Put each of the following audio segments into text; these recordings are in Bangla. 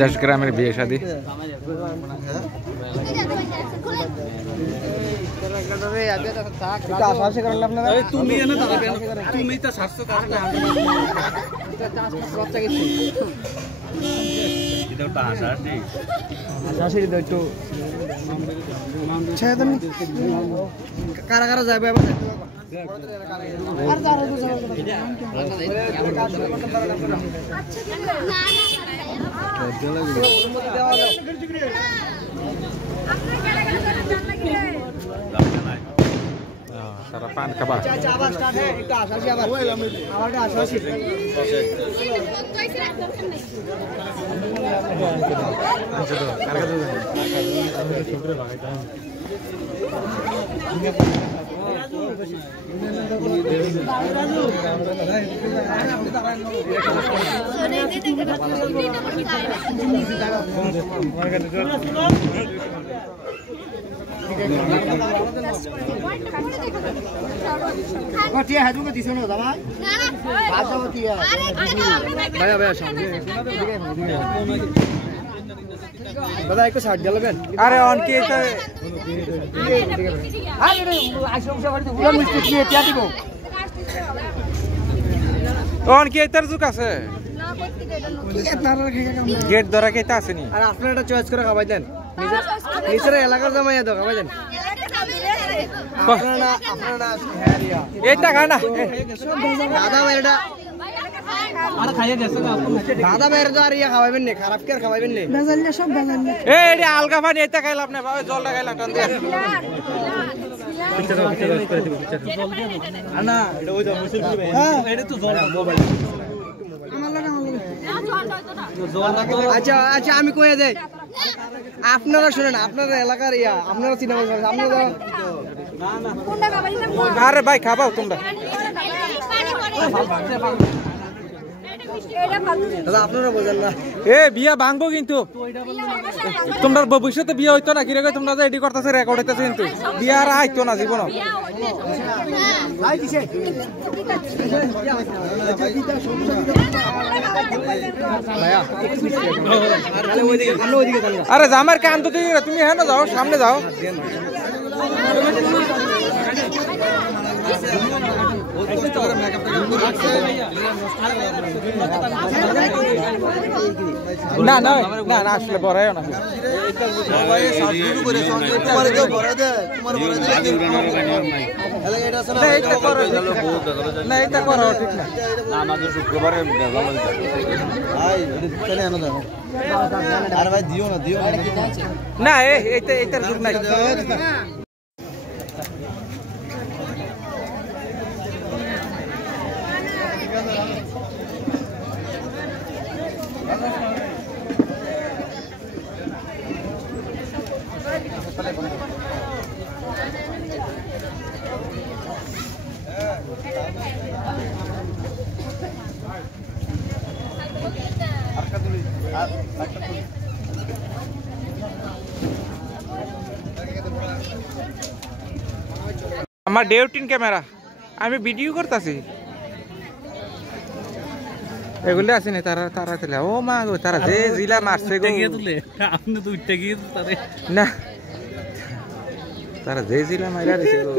দেশ গ্রামের বিয়ে শাদী কারা কারা যাবে তারা পান খাবা अरे गेट धरा के आसेनी আপনারা চয়েস করে খাওয়াই দেন নিজের এলাকার জামাইয়া দাও খাওয়াই দেন এটা খানা দাদা ভাইটা আর খাইয়ে দেছো দাদা ভাইরা তো আর ইয়া খাওয়াবেন না খারাপ কি আর খাওয়াবেন না বেজাল্লে সব বেজাল্লে এই আলগা পানি এটা খাইলাম না বাবা জল লাগাইলাম টান দে না এটা ওই দাও মুসল ভাই হ্যাঁ এটা তো জল মোবাইল আচ্ছা আচ্ছা আমি কইয়া দেই আপনারা শুনেন আপনারা এলাকার ইয়া আপনারা সিনেমা আপনারা না না আরে ভাই খাবাও তোমরা দাদা আপনারা বোঝেন না এ বিয়া ভাঙবো কিন্তু তোমরা ভবিষ্যতে বিয়ে হইতো না কিরে তোমরা যে এডি করতেছে রেকর্ড হইতেছে কিন্তু বিয়া আর আইতো না জীবন আরে জামার কান তো তুমি হ্যাঁ না যাও সামনে যাও না না না না আসলে বড়াইও না না এটা করো ঠিক না আমাদের শুক্রবারে আর ভাই দিও না না এইটা এইটার সুখ নাই আমার ডেউটিন ক্যামেরা আমি ভিডিও করতেছি এগুলো আছে না তারা তারা তুলে ও মা গো তারা যে জিলা মারছে গো আপনি তো উঠতে গিয়ে না তারা যে জিলা মাইরা দিছে গো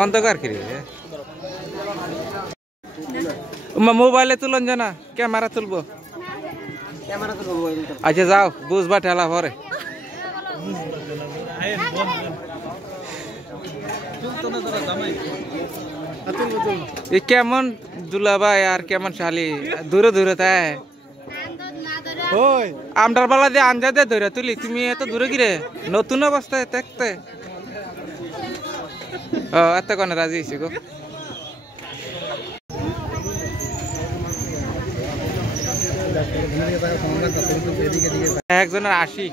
অন্ধকার কি রে মোবাইলে তুলন জানা ক্যামেরা তুলবো আচ্ছা যাও বুঝবা ঠেলা পরে কেমন দুলাভাই আর কেমন শালি দূরে দূরে তাই আমরার বেলা দিয়ে আঞ্জা দিয়ে ধরে তুলি তুমি এত দূরে গিরে নতুন অবস্থায় দেখতে এত কোন রাজি হয়েছি গো একজনের ৮০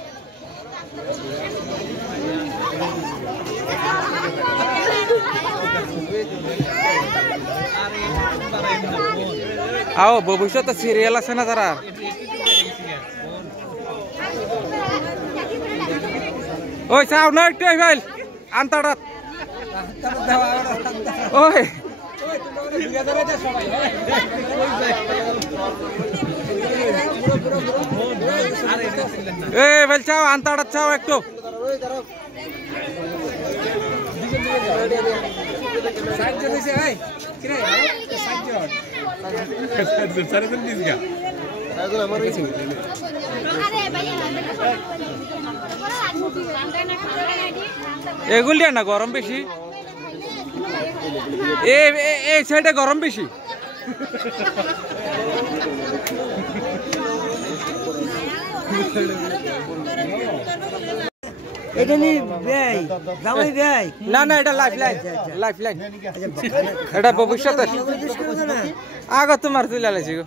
আও ভবিষ্যতে সিরিয়াল আছে না তারা ওই চাও না একটু ভাই আন্তাড়াত ওই এ বেল চাও আন্তাড়া চাও একটু এগুলি না গরম বেশি এই সাইডে গরম বেশি এটা নি ভাই জামাই ভাই না না এটা লাইফ লাইন এটা ভবিষ্যতের আগে তোমার তুলে আলাইছি গো